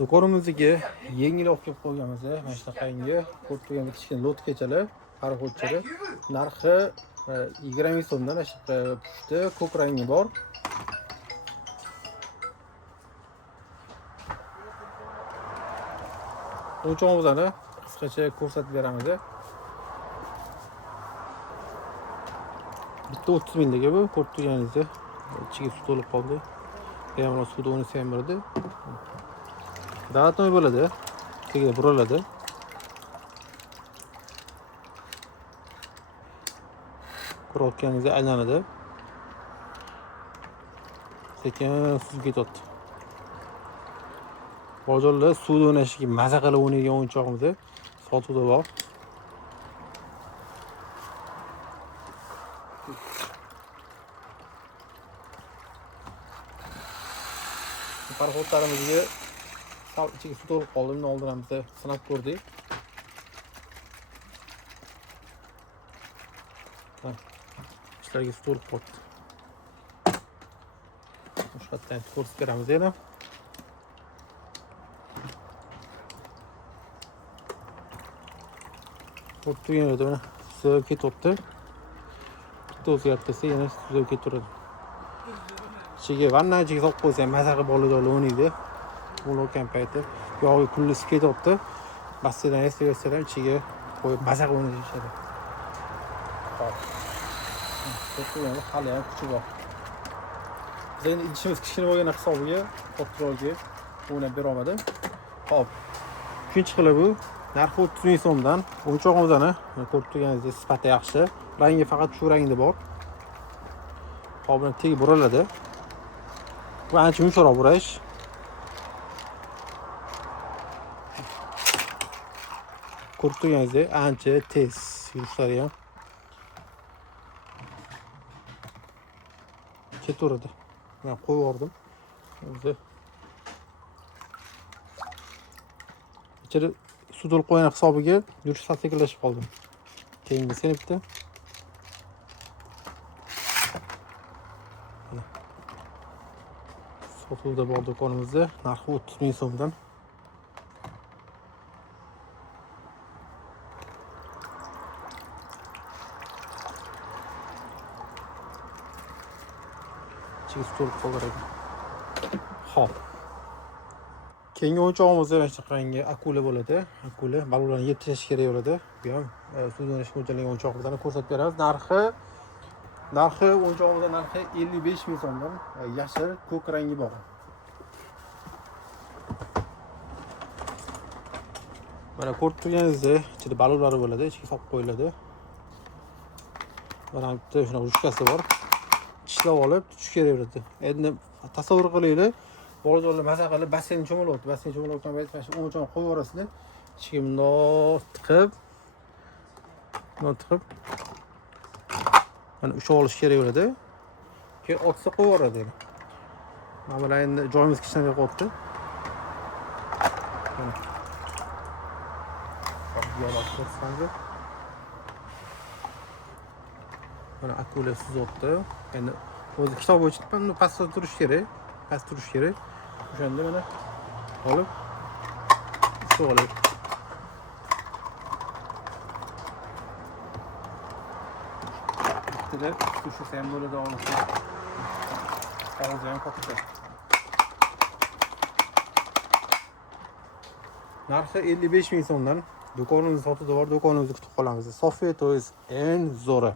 Do'konimizga yengil olib kelib qo'yganmiz. Mana shunaqangi ko'rib turganingiz kichkina lotkachalar, paraxodchalar. Narxi 20 ming so'mdan pushti, ko'k rangi bor. O'lchovimizni qisqacha ko'rsatib beramiz. Bitta 30 mingdagi bu, ko'rib turganingizdek, ichiga suv to'lib qoldi. Bemalol suvda o'ynasa ham bo'ladi. Davatnoy bo'ladi. Tagiga buriladi. Ko'rayotganingizda aylanadi. Sekin suvga ketyapti. Bozorlar suvda o'ynashga maza qilib o'ynaydigan o'yinchoqimiz sotuvda bor. Paraxodlarimizga sal ichiga suv to'lib qoldi. Uni oldin ham biz sinab ko'rdik. Ishlarga suv to'lib qoldi. Shu yerdan ko'rsatib beramiz yana. Ko'rib turganingizdek mana suv ketyapti. Bitta o'zgartirsa yana suv ketaveradi. Ichiga vanna ichiga solib qo'ysa ham maza qilib bolalar o'ynaydi. O'ynayotgan payti yog'i kullisi ketyapti. Basseyndan esa ham ichiga qo'yib maza qilib o'ynashadi. Hop. Ko'rib hali ham kuchi bor. Biz endi idishimiz kichkina bo'lgan hisobiga kontrolga o'ynab bera olmadi. Hop. Uchinchi qilib bu narxi 30 ming so'mdan. O'yinchoqimizni ko'rib turganingizdek sifati yaxshi. Rangi faqat shu rangda bor. Hop, buni tegib buriladi. Bu ancha yumshoqroq burash. Ko'rib turganingizdek ancha tez yurishlari ham. Ketaveradi. Men qo'yib yubordim. O'zi ichida suv to'lib qo'ygan hisobiga yurish sekinlashib qoldi. Keyingi sinibdi. Sotuvda bor do'konimizda narxi 30 ming so'mdan. Ichiga suv to'lib qolgan. Hop. Keyingi o'yinchog'imiz mana shunaqangi akula bo'ladi. Akula balonlarni yeb tashlash kerak bo'ladi. Bu ham suvda o'ynashga mo'ljallangan o'yinchoqlarni ko'rsatib beramiz. Narxi o'yinchog'imizning narxi 55 ming so'mdan. Yashil ko'k rangi bor. Mana ko'rib turganingizdek, ichida balonlari bo'ladi, ichiga solib qo'yiladi. Mana bitta shunaqa ruchkasi bor. Tishlab olib tutish kerak bo'ladi. Endi tasavvur qilinglar, bolalar maza qilib basseyn cho'milyapti. Basseyn cho'milayotgan paytda mana shu o'yinchoqni qo'yib yuborasizlar. Ichiga bundoq tiqib mana ushlab olish kerak bo'ladi. Keyin otsa qo'yib yuboradi. Mana bular endi joyimiz kichkina qo'yibdi. Mana akula suzyapti. Endi o'zi kitob bo'yicha pastda turish kerak. Past turish kerak. O'shanda mana olib suv oladi. Bittalar tushsa ham bo'ladi olsa. Og'zi ham katta. Narxi 55 ming so'mdan. Do'konimiz sotuvda bor, do'konimizni kutib qolamiz. Sofiya Toys en zo'ri.